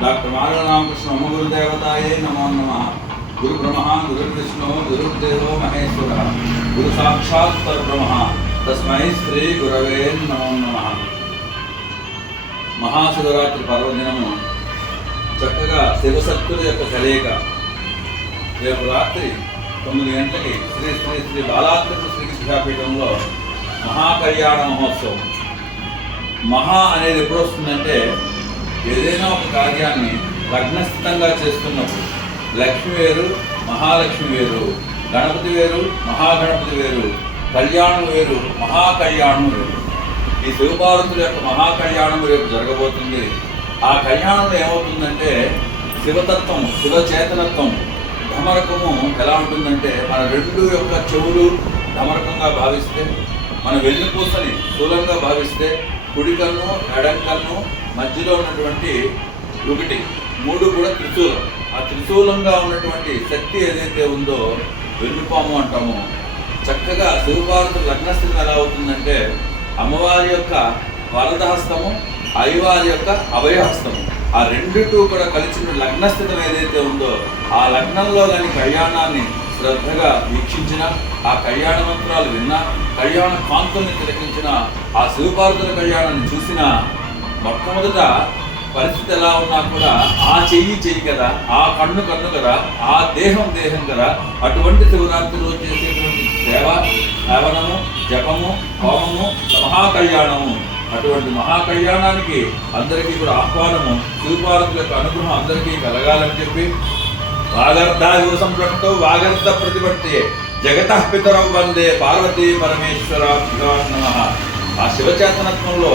Doctor Madhav Ramakrishna मम गुरुदेवताये नमो नमः। गुरु ब्रह्मा गुरुर्विष्णु गुरुर्देवो महेश्वरः गुरु साक्षात् परब्रह्म तस्मै श्री गुरवे नमो नमः। महाशिवरात्रि पर्वदिनము చక్కగా శివశక్తుల యొక్క కలయిక రేపు రాత్రి 9 గంటలకి శ్రీ శ్రీ శ్రీ బాలాత్రిపుర శ్రీకృష్ణ విద్యాపీఠంలో మహాకళ్యాణ మహోత్సవం. మహా అనేది ఎప్పుడు వస్తుందంటే ఏదైనా ఒక కార్యాన్ని లగ్నస్థితంగా చేస్తున్నప్పుడు. లక్ష్మి వేరు, మహాలక్ష్మి వేరు, గణపతి వేరు, మహాగణపతి వేరు, కళ్యాణం వేరు, మహాకళ్యాణం వేరు. ఈ శివపార్వతుల యొక్క మహాకళ్యాణం రేపు జరగబోతుంది. ఆ కళ్యాణంలో ఏమవుతుందంటే శివతత్వం, శివచేతనత్వం, ధమరకము ఎలా ఉంటుందంటే మన రెండు యొక్క చెవులు ధమరకంగా భావిస్తే, మన వెన్నుపూసని స్థూలంగా భావిస్తే, కుడి కన్ను ఎడం కన్ను మధ్యలో ఉన్నటువంటి ఒకటి మూడు కూడా త్రిశూలం. ఆ త్రిశూలంగా ఉన్నటువంటి శక్తి ఏదైతే ఉందో వెన్నుపాము అంటాము. చక్కగా శివపార్వతుల లగ్నస్థితి ఎలా అవుతుందంటే అమ్మవారి యొక్క వరదహస్తము, అయ్యవారి యొక్క అభయహస్తము, ఆ రెండిటూ కూడా కలిసిన లగ్నస్థితం ఏదైతే ఉందో ఆ లగ్నంలో కానీ కళ్యాణాన్ని శ్రద్ధగా వీక్షించిన, ఆ కళ్యాణ మంత్రాలు విన్నా, కళ్యాణ కాంతుల్ని తిలకించిన, ఆ శివపార్వతుల కళ్యాణాన్ని చూసిన మొట్టమొదట పరిస్థితి ఎలా ఉన్నా కూడా ఆ చెయ్యి కదా, ఆ కన్ను కదా, ఆ దేహం కదా. అటువంటి శివరాత్రి రోజు చేసేటువంటి సేవ, శ్రవణము, జపము, హోమము, మహాకళ్యాణము. అటువంటి మహాకళ్యాణానికి అందరికీ కూడా ఆహ్వానము. శివపార్వతుల యొక్క అనుగ్రహం అందరికీ కలగాలని చెప్పి వాగర్ధాయువ సంప్రక్తో వాగర్ధ ప్రతిపత్తి జగతః పితరౌ వందే పార్వతీ పరమేశ్వరాభ్యో నమః. ఆ శివచేతనత్వంలో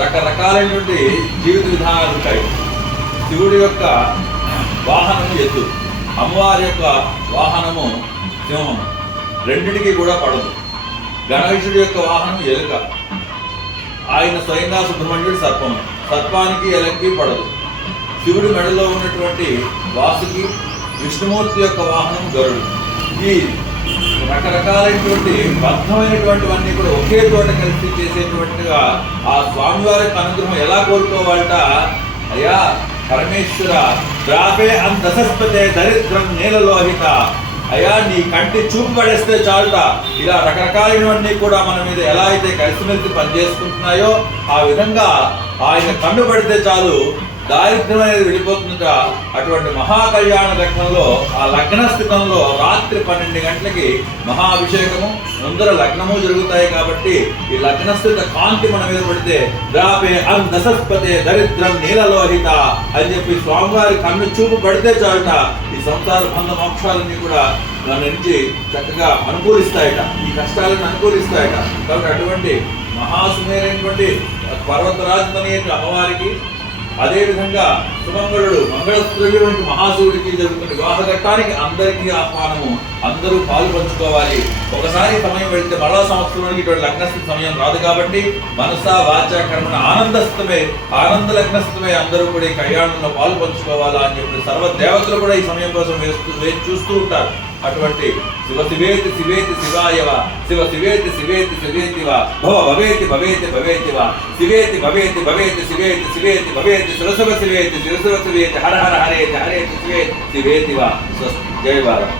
రకరకాలైనటువంటి జీవిత విధానాలు ఉంటాయి. శివుడి యొక్క వాహనము ఎద్దు, అమ్మవారి యొక్క వాహనము సింహము, రెండిటికి కూడా పడదు. గణేశుడి యొక్క వాహనం ఎలుక, ఆయన స్వయంగా సుబ్రహ్మణ్యుడి సర్పము, సర్పానికి ఎలక్కి పడదు. శివుడి మెడలో ఉన్నటువంటి వాసుకి, విష్ణుమూర్తి యొక్క వాహనం గరుడు. ఈ రకరకాలైనటువంటి బద్ధమైనటువంటివన్నీ కూడా ఒకే చోట కలిసి చేసేటువంటిగా ఆ స్వామివారి యొక్క అనుగ్రహం ఎలా కోరుకోవాలట? అయ్యా పరమేశ్వర ద్రాపే అందసస్పతే దరిద్రం నీలలోహిత, అయ్యా నీ కంటి చూపు పడేస్తే చాలుట. ఇలా రకరకాలైనవన్నీ కూడా మన మీద ఎలా అయితే కలిసిమెలిసి పనిచేసుకుంటున్నాయో ఆ విధంగా ఆయన కన్ను పడితే చాలు దారిద్ర్యం అనేది వెళ్ళిపోతుందట. అటువంటి మహాకళ్యాణ లగ్నంలో, ఆ లగ్న స్థితంలో రాత్రి 12 గంటలకి మహాభిషేకము, ముందర లగ్నము జరుగుతాయి. కాబట్టి ఈ లగ్నస్థిత కాంతి మన మీద పడితే ద్రాపే అందసస్పతే దరిద్రం నీలలోహిత అని చెప్పి స్వామివారి కన్ను చూపు పడితే చాలుట ఈ సంసార బంధ మోక్షాలన్నీ కూడా దాని నుంచి చక్కగా అనుకూలిస్తాయట, ఈ కష్టాలను అనుకూలిస్తాయట. కాబట్టి అటువంటి మహాసుమేరైనటువంటి పర్వతరాజుని అమ్మవారికి, అదేవిధంగా సుమంగళుడు మంగళస్త్రయుడు మహాశివుడికి జరుగుతున్న వివాహ ఘట్టానికి అందరికీ ఆహ్వానము. అందరూ పాలు పంచుకోవాలి. ఒకసారి సమయం వెళితే మరో సంవత్సరానికి ఇటువంటి లగ్నస్థితి సమయం రాదు. కాబట్టి మనసా వాచ కర్మణ ఆనందస్థమే, ఆనంద లగ్నస్థితమే అందరూ కూడా ఈ కళ్యాణంలో పాలు పంచుకోవాలా అని చెప్పి సర్వ దేవతలు కూడా ఈ సమయం కోసం వేచి చూస్తూ ఉంటారు. అటువంటి శివ శివేతి శివేతి శివాయవ, శివ శివేతి శివేతి శివేతివ, భవ భవేతి భవేతి భవేతివ, శివేతి భవేతి భవేతి శివేతి శివేతి భవేతి, శిరశివ శివేతి శిరశివ శివేతి, హర హర హరేతి హరేతి శివేతి శివేతివ. స్వస్తి. జై భారత్.